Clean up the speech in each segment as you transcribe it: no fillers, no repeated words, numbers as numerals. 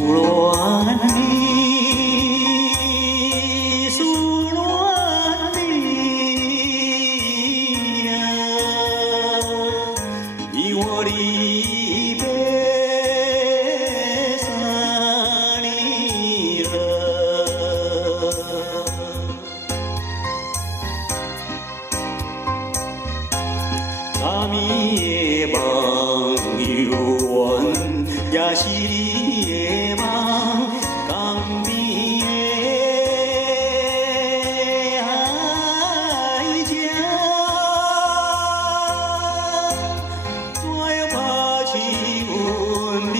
恋你，思恋你呀，你我离别3年了。昨暝的梦犹原，也是你的梦。江边的海情，我要拍起阮面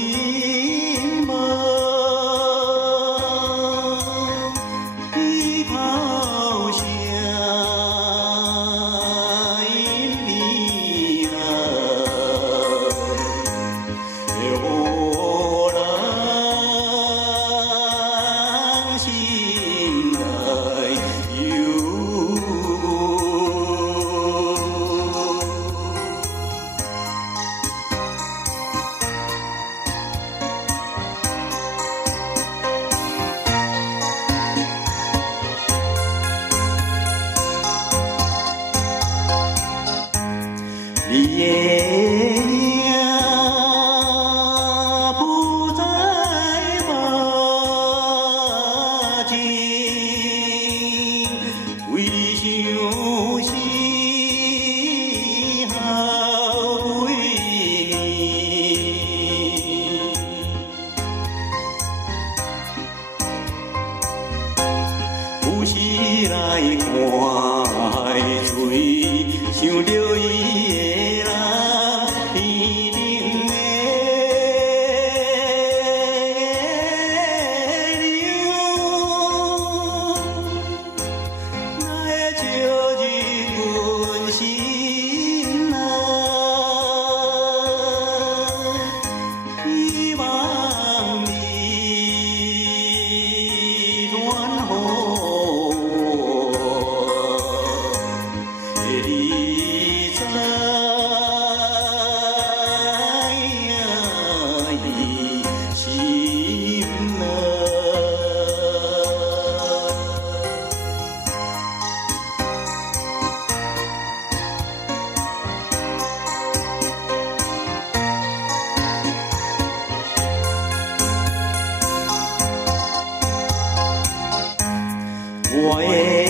梦，依靠声因你来，互人心内忧。你的影不在目前，为你伤心好几年。有时来看海水，想着伊的人，天顶的娘，哪会照入阮心内？希望你暖乎我，会你知影伊心内。我的